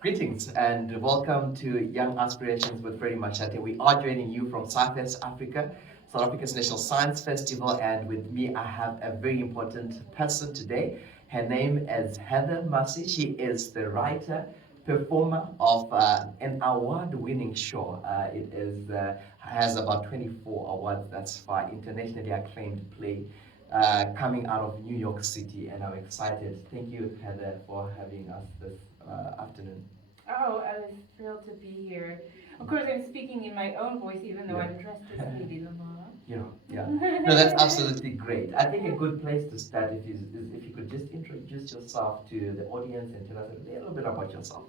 Greetings and welcome to Young Aspirations with Fredy Mashate. We are joining you from Southwest Africa, South Africa's National Science Festival, and with me I have a very important person today. Her name is Heather Massie. She is the writer, performer of an award-winning show. Has about 24 awards thus far, internationally acclaimed play coming out of New York City, and I'm excited. Thank you, Heather, for having us this afternoon. Oh, I was thrilled to be here. Of course, I'm speaking in my own voice, even though I'm dressed as Lady LaMaMa. Yeah. No, that's absolutely great. I think a good place to start is if you could just introduce yourself to the audience and tell us a little bit about yourself.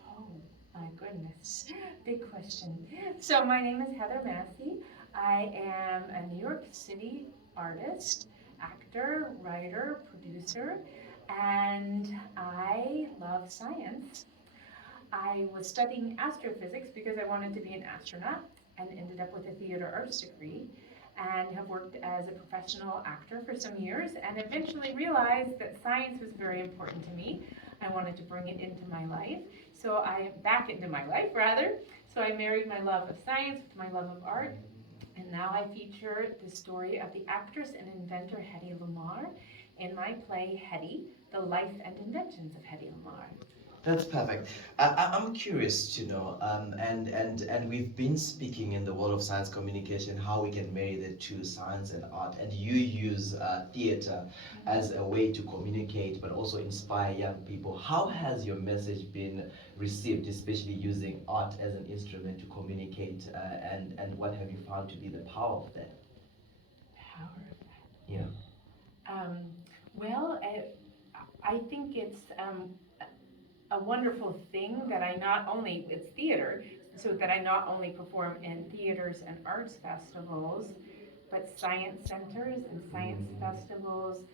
Oh, my goodness. Big question. So, my name is Heather Massie. I am a New York City artist, actor, writer, producer, and I love science. I was studying astrophysics because I wanted to be an astronaut and ended up with a theater arts degree and have worked as a professional actor for some years and eventually realized that science was very important to me. I wanted to bring it into my life, back into my life rather. So I married my love of science with my love of art, and now I feature the story of the actress and inventor Hedy Lamarr in my play Hedy, The Life and Inventions of Hedy Lamarr. That's perfect. I'm curious to know, and we've been speaking in the world of science communication how we can marry the two, science and art, and you use theater as a way to communicate, but also inspire young people. How has your message been received, especially using art as an instrument to communicate, and what have you found to be the power of that? Power of that. Yeah. Well, I think it's a wonderful thing that it's theater, so that I not only perform in theaters and arts festivals, but science centers and science festivals,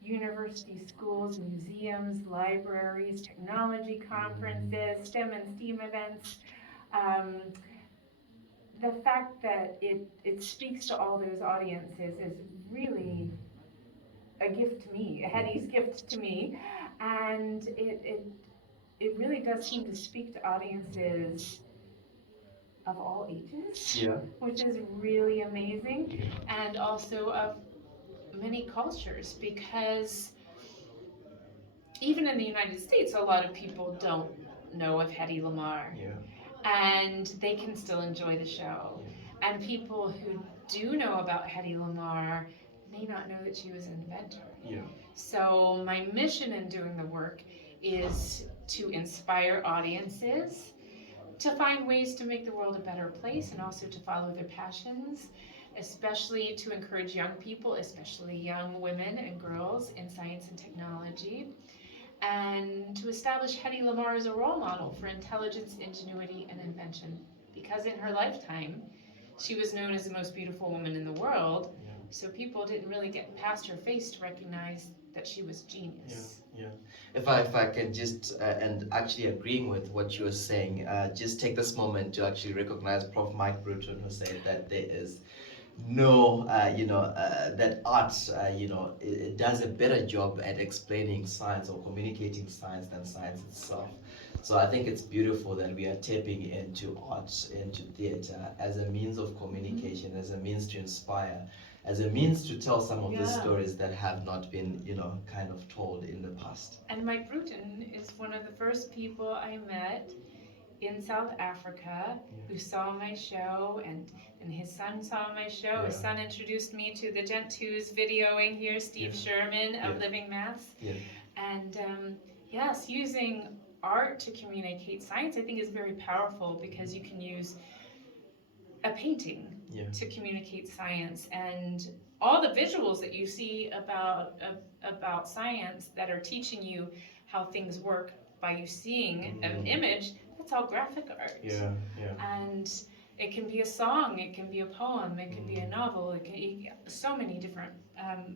university schools, museums, libraries, technology conferences, STEM and STEAM events. Um, the fact that it speaks to all those audiences is really a gift to me, Hedy's gift to me, and it really does seem to speak to audiences of all ages, Yeah. which is really amazing, and also of many cultures, because even in the United States, a lot of people don't know of Hedy Lamarr, Yeah. and they can still enjoy the show. And people who do know about Hedy Lamarr may not know that she was an inventor. Yeah. So my mission in doing the work is to inspire audiences to find ways to make the world a better place and also to follow their passions, especially to encourage young people, especially young women and girls in science and technology, and to establish Hedy Lamarr as a role model for intelligence, ingenuity, and invention. Because in her lifetime, she was known as the most beautiful woman in the world, so people didn't really get past her face to recognize that she was genius. Yeah. If I can just and actually agreeing with what you were saying, just take this moment to actually recognize Prof. Mike Bruton, who said that there is no, that art, it does a better job at explaining science or communicating science than science itself. So I think it's beautiful that we are tapping into art, into theater as a means of communication, as a means to inspire, as a means to tell some of the stories that have not been, kind of told in the past. And Mike Bruton is one of the first people I met in South Africa who saw my show, and his son saw my show. His son introduced me to the gent who's videoing here, Steve Sherman of Living Maths. And yes, using art to communicate science I think is very powerful, because you can use a painting to communicate science, and all the visuals that you see about science that are teaching you how things work by you seeing an image, that's all graphic art. And it can be a song, it can be a poem, it can be a novel, so many different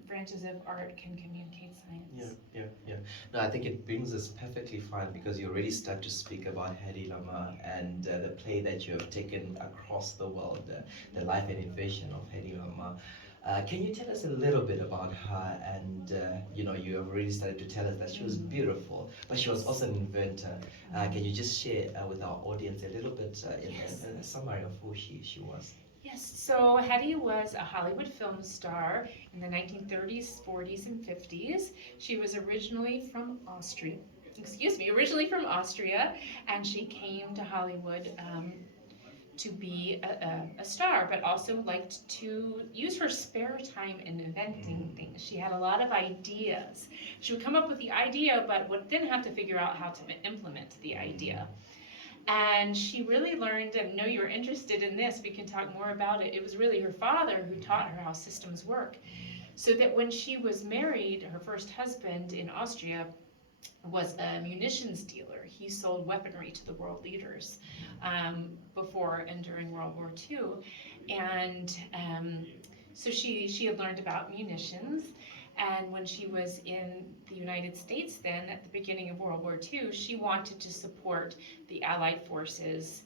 branches of art can communicate science. No, I think it brings us perfectly fine, because you already start to speak about Hedy Lamarr and the play that you have taken across the world, the life and invention of Hedy Lamarr. Can you tell us a little bit about her? And you have already started to tell us that she was beautiful, but she was also an inventor. Can you just share with our audience a little bit in a summary of who she was? Yes, so Hetty was a Hollywood film star in the 1930s, 40s, and 50s. She was originally from Austria, and she came to Hollywood to be a star, but also liked to use her spare time in inventing things. She had a lot of ideas. She would come up with the idea, but didn't have to figure out how to implement the idea. And she really learned, and know you're interested in this, we can talk more about it. It was really her father who taught her how systems work. So that when she was married, her first husband in Austria was a munitions dealer. He sold weaponry to the world leaders before and during World War II. And so she had learned about munitions. And when she was in the United States then, at the beginning of World War II, she wanted to support the Allied forces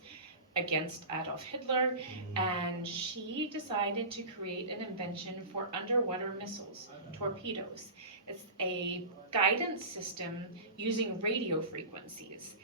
against Adolf Hitler, and she decided to create an invention for underwater missiles, torpedoes. It's a guidance system using radio frequencies.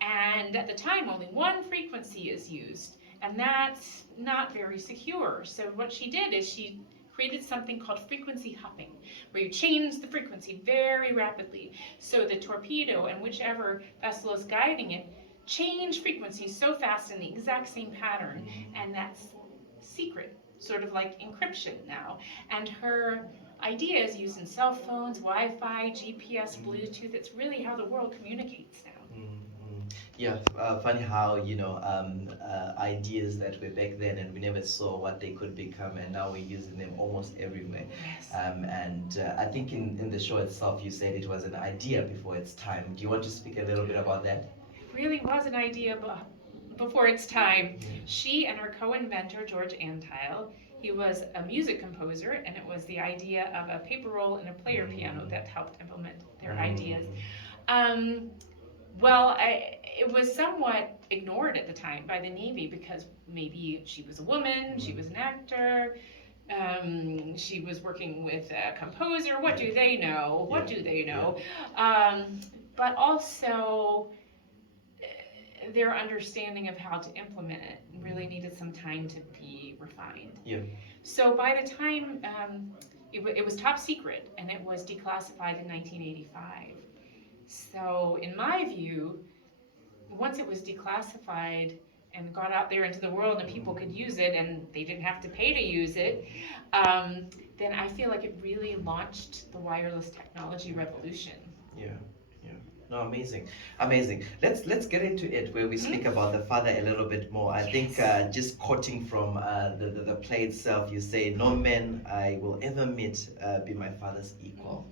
And at the time, only one frequency is used, and that's not very secure. So what she did is she created something called frequency hopping, where you change the frequency very rapidly. So the torpedo and whichever vessel is guiding it change frequencies so fast in the exact same pattern, and that's secret, sort of like encryption now. And her idea is used in cell phones, Wi-Fi, GPS, Bluetooth. It's really how the world communicates now. Yeah, funny how ideas that were back then and we never saw what they could become, and now we're using them almost everywhere. Yes. And I think in the show itself you said it was an idea before its time. Do you want to speak a little bit about that? It really was an idea before its time. She and her co-inventor George Antile, he was a music composer, and it was the idea of a paper roll and a player piano that helped implement their ideas. It was somewhat ignored at the time by the Navy because maybe she was a woman, she was an actor, she was working with a composer. What do they know? What do they know? But also, their understanding of how to implement it really needed some time to be refined. Yeah. So by the time it was top secret, and it was declassified in 1985. So in my view, once it was declassified and got out there into the world and people could use it and they didn't have to pay to use it, then I feel like it really launched the wireless technology revolution. Yeah. No, amazing. Let's get into it, where we speak about the father a little bit more. I think just quoting from the play itself, you say, "No man I will ever meet be my father's equal."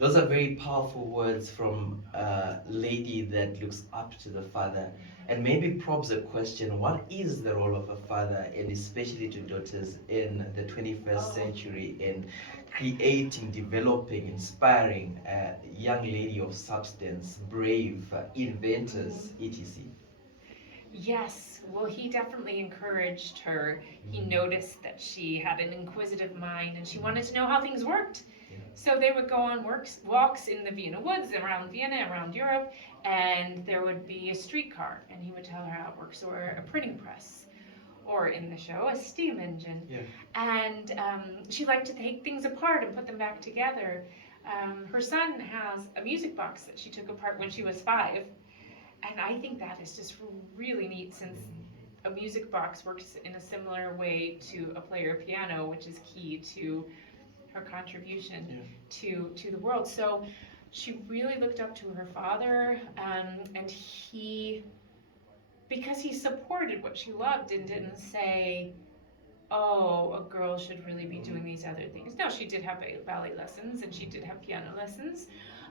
Those are very powerful words from a lady that looks up to the father, and maybe probes a question: what is the role of a father, and especially to daughters in the 21st century, in creating, developing, inspiring a young lady of substance, brave, inventors, etc.? Yes, well, he definitely encouraged her. He noticed that she had an inquisitive mind and she wanted to know how things worked. So they would go on walks in the Vienna woods, around Vienna, around Europe, and there would be a streetcar, and he would tell her how it works, or a printing press, or in the show, a steam engine. Yeah. And she liked to take things apart and put them back together. Her son has a music box that she took apart when she was 5, and I think that is just really neat, since a music box works in a similar way to a player piano, which is key to her contribution to the world. So she really looked up to her father, and he, because he supported what she loved and didn't say, oh, a girl should really be doing these other things. No, she did have ballet lessons and she did have piano lessons,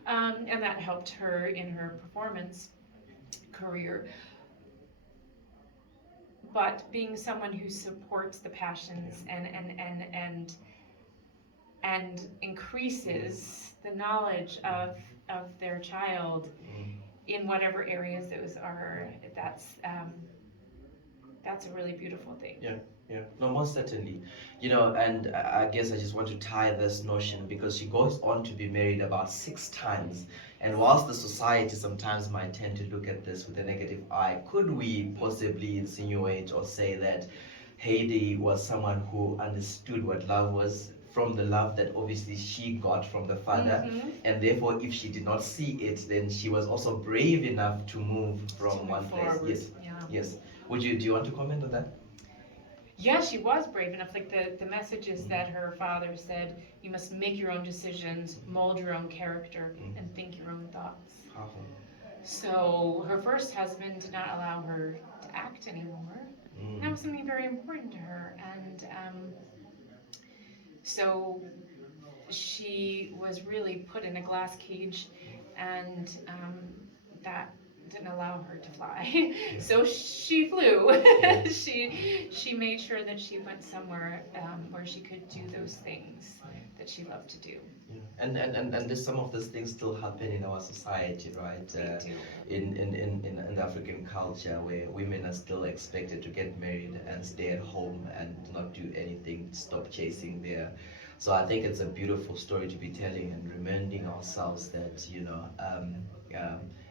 and that helped her in her performance career. But being someone who supports the passions and increases the knowledge of their child in whatever areas those are, that's a really beautiful thing. Yeah. Yeah, no, most certainly. You know, and I guess I just want to tie this notion because she goes on to be married about 6 times. And whilst the society sometimes might tend to look at this with a negative eye, could we possibly insinuate or say that Haiti was someone who understood what love was from the love that obviously she got from the father, and therefore if she did not see it, then she was also brave enough to move from one place. Yes, yes. Do you want to comment on that? Yeah, she was brave enough. Like the message is that her father said, you must make your own decisions, mold your own character, and think your own thoughts. Powerful. So her first husband did not allow her to act anymore. And that was something very important to her. And so she was really put in a glass cage, and that didn't allow her to fly. So she flew. She made sure that she went somewhere where she could do those things that she loved to do. Yeah. And there's some of these things still happen in our society, right? They do. In the African culture, where women are still expected to get married and stay at home and not do anything, stop chasing their. So I think it's a beautiful story to be telling and reminding ourselves that, you know,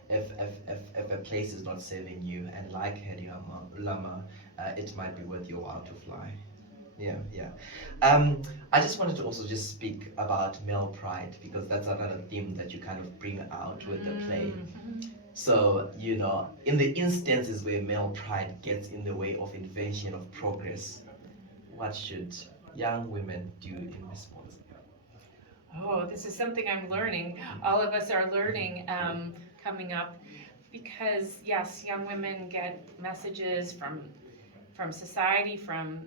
if a place is not serving you, and like Hedy Lama, it might be worth your while to fly. Yeah, yeah. I just wanted to also just speak about male pride because that's another theme that you kind of bring out with the play. So, you know, in the instances where male pride gets in the way of invention of progress, what should young women do in response? Oh, this is something I'm learning. All of us are learning coming up because, yes, young women get messages from society, from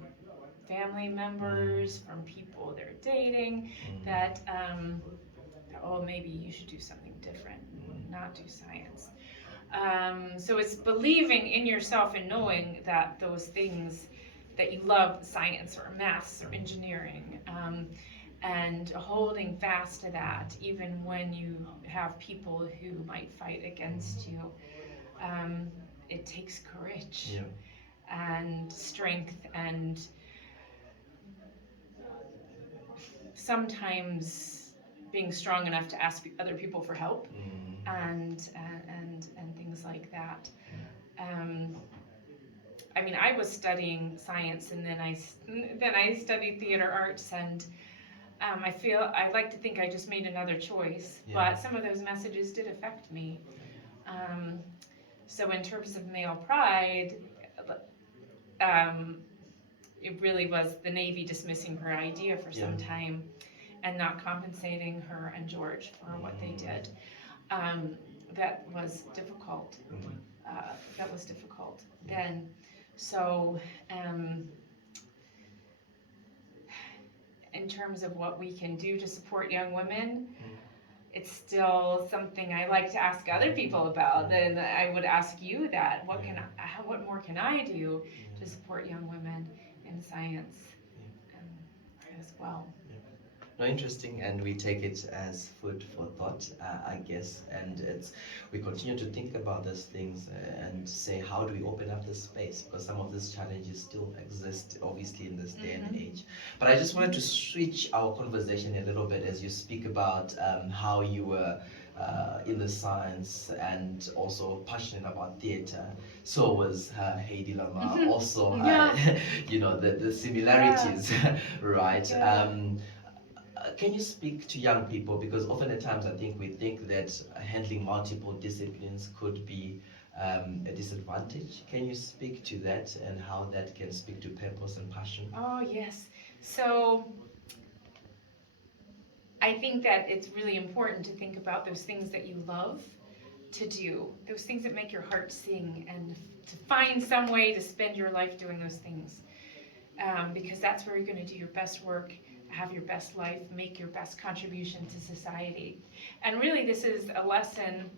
family members, from people they're dating, that, oh, maybe you should do something different, not do science. So it's believing in yourself and knowing that those things that you love, science or maths or engineering, and holding fast to that even when you have people who might fight against you. It takes courage and strength, and sometimes being strong enough to ask other people for help, and things like that. I mean, I was studying science, and then I studied theater arts, and I like to think I just made another choice, but some of those messages did affect me. So in terms of male pride, it really was the Navy dismissing her idea for some time and not compensating her and George for what they did. That was difficult. Then. So, in terms of what we can do to support young women, it's still something I like to ask other people about, and I would ask you that. What more can I do to support young women in science as well? No, interesting, and we take it as food for thought, I guess, and we continue to think about these things and say, how do we open up this space? Because some of these challenges still exist, obviously, in this day and age. But I just wanted to switch our conversation a little bit as you speak about how you were in the science and also passionate about theater. So was Hedy Lama, also, you know, the similarities, right? Can you speak to young people? Because oftentimes I think we think that handling multiple disciplines could be a disadvantage. Can you speak to that and how that can speak to purpose and passion? Oh, yes. So I think that it's really important to think about those things that you love to do, those things that make your heart sing, and to find some way to spend your life doing those things. Because that's where you're going to do your best work, have your best life, make your best contribution to society. And really, this is a lesson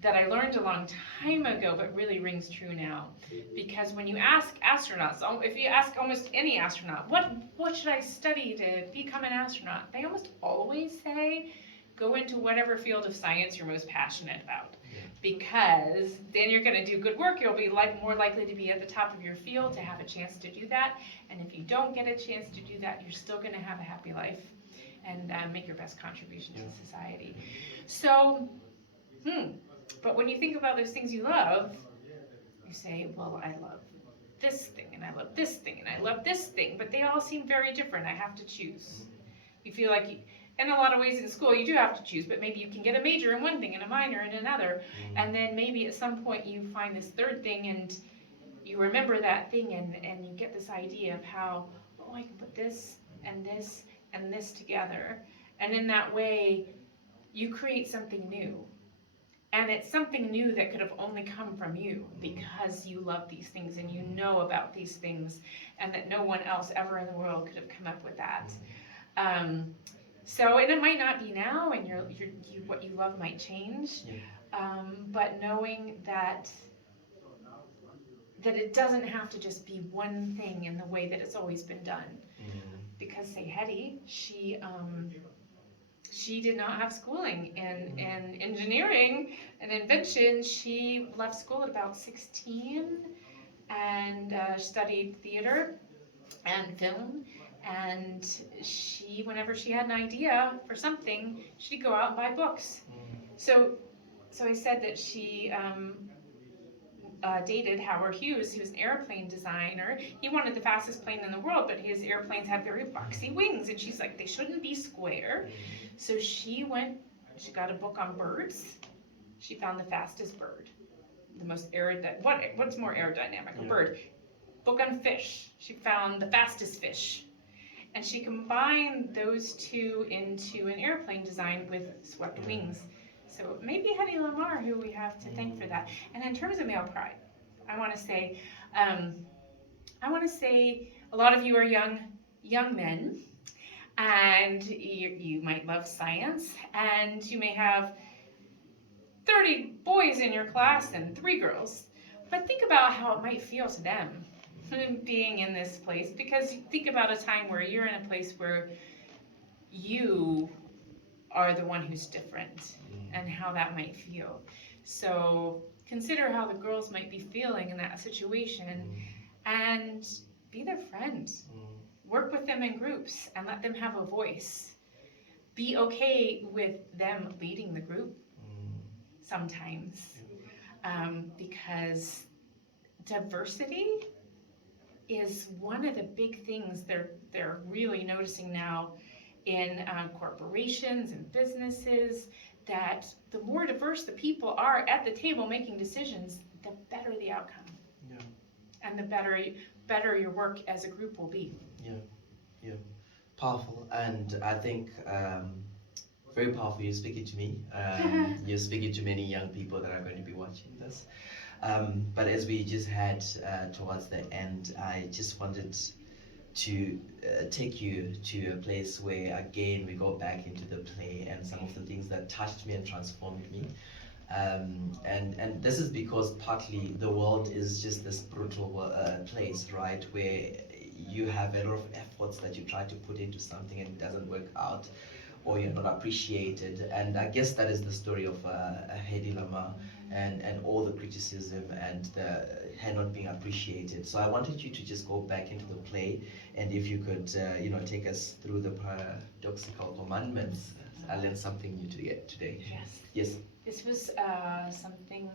that I learned a long time ago, but really rings true now. Because when you ask astronauts, if you ask almost any astronaut, what should I study to become an astronaut? They almost always say go into whatever field of science you're most passionate about. Because then you're going to do good work. You'll be more likely to be at the top of your field, to have a chance to do that. And if you don't get a chance to do that, you're still going to have a happy life and make your best contribution to society. So, but when you think about those things you love, you say, well, I love this thing, and I love this thing, and I love this thing, but they all seem very different. I have to choose. You feel like in a lot of ways in school you do have to choose, but maybe you can get a major in one thing and a minor in another, and then maybe at some point you find this third thing and you remember that thing, and you get this idea of how, oh, I can put this and this and this together, and in that way you create something new. And it's something new that could have only come from you because you love these things and you know about these things, and that no one else ever in the world could have come up with that. So, and it might not be now, and what you love might change, but knowing that it doesn't have to just be one thing in the way that it's always been done. Because, say, Hetty, she did not have schooling in engineering and invention. She left school at about 16 and studied theater and film. And whenever she had an idea for something, she'd go out and buy books. So I said that she dated Howard Hughes, who was an airplane designer. He wanted the fastest plane in the world, but his airplanes had very boxy wings. And she's like, they shouldn't be square. So she got a book on birds. She found the fastest bird, the most what's more aerodynamic, a bird. Book on fish. She found the fastest fish. And she combined those two into an airplane design with swept wings. So maybe Hetty Lamar, who we have to thank for that. And in terms of male pride, I want to say a lot of you are young men, and you might love science, and you may have 30 boys in your class and 3 girls. But think about how it might feel to them being in this place, because think about a time where you're in a place where you are the one who's different, and how that might feel. So consider how the girls might be feeling in that situation, and be their friend. Work with them in groups and let them have a voice. Be okay with them leading the group sometimes, because diversity is one of the big things they're really noticing now in corporations and businesses, that the more diverse the people are at the table making decisions, the better the outcome. And the better your work as a group will be. Powerful. And I think very powerful. You're speaking to me. You're speaking to many young people that are going to be watching this. But as we just had towards the end, I just wanted to take you to a place where, again, we go back into the play and some of the things that touched me and transformed me. And this is because partly the world is just this brutal place, right, where you have a lot of efforts that you try to put into something and it doesn't work out, or you're not appreciated. And I guess that is the story of Hedy Lama and all the criticism and her not being appreciated. So I wanted you to just go back into the play, and if you could take us through the paradoxical commandments. I learned something new today. Yes. This was something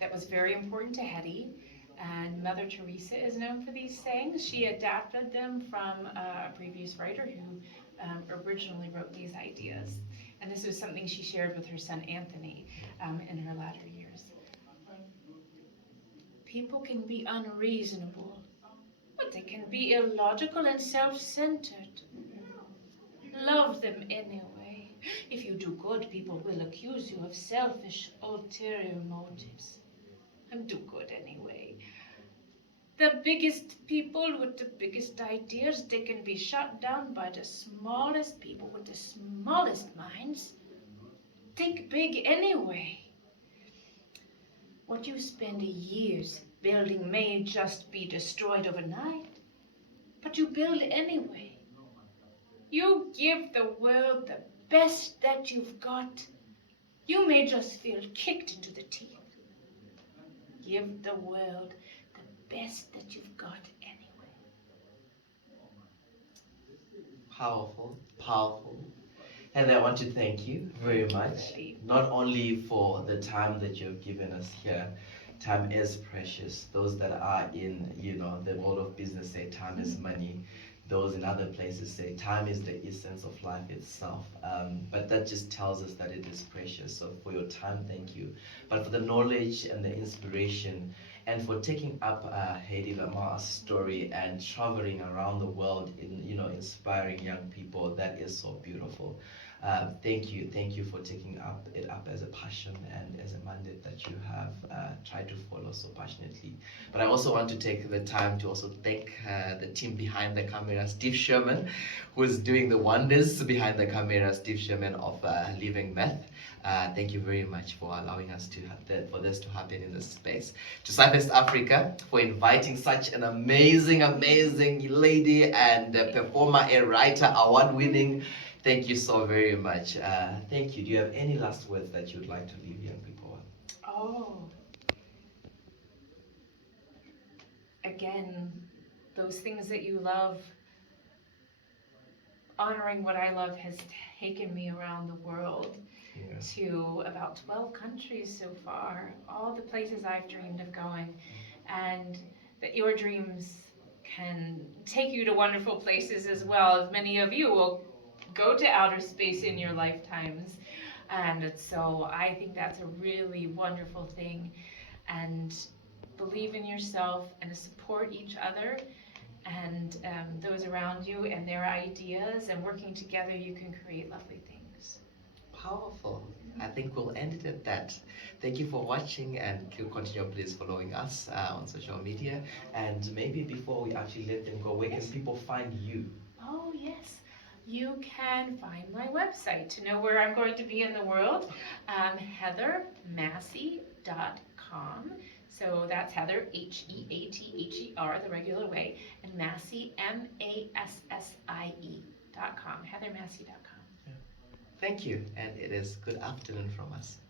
that was very important to Hetty, and Mother Teresa is known for these sayings. She adapted them from a previous writer who originally wrote these ideas. And this was something she shared with her son Anthony in her latter years. People can be unreasonable, but they can be illogical and self-centered. Love them anyway. If you do good, people will accuse you of selfish, ulterior motives. And do good anyway. The biggest people with the biggest ideas, they can be shut down by the smallest people with the smallest minds. Think big anyway. What you spend years building may just be destroyed overnight, but you build anyway. You give the world the best that you've got. You may just feel kicked into the teeth. Give the world the best that you've got anyway. Powerful, powerful. And I want to thank you very much, not only for the time that you've given us here. Time is precious. Those that are in, the world of business say time is money. Those in other places say time is the essence of life itself. But that just tells us that it is precious. So for your time, thank you. But for the knowledge and the inspiration, and for taking up Hedy Lamar's story and traveling around the world inspiring young people, that is so beautiful. Thank you for taking it up as a passion and as a mandate that you have tried to follow so passionately. But I also want to take the time to also thank the team behind the camera, Steve Sherman, who is doing the wonders behind the camera, Steve Sherman of Living Meth. Thank you very much for allowing us for this to happen in this space. To Southwest Africa for inviting such an amazing lady and performer and writer, award-winning. Thank you so very much. Thank you. Do you have any last words that you would like to leave young people with? Oh. Again, those things that you love, honoring what I love has taken me around the world to about 12 countries so far, all the places I've dreamed of going, and that your dreams can take you to wonderful places as well, as many of you will go to outer space in your lifetimes. And so I think that's a really wonderful thing. And believe in yourself and support each other and those around you and their ideas, and working together you can create lovely things. Powerful. I think we'll end it at that. Thank you for watching, and continue please following us on social media. And maybe before we actually let them go, where can people find you? Oh yes, you can find my website to know where I'm going to be in the world, heathermassie.com. So that's Heather, Heather, the regular way, and Massie, Massie.com, heathermassie.com. Thank you, and it is good afternoon from us.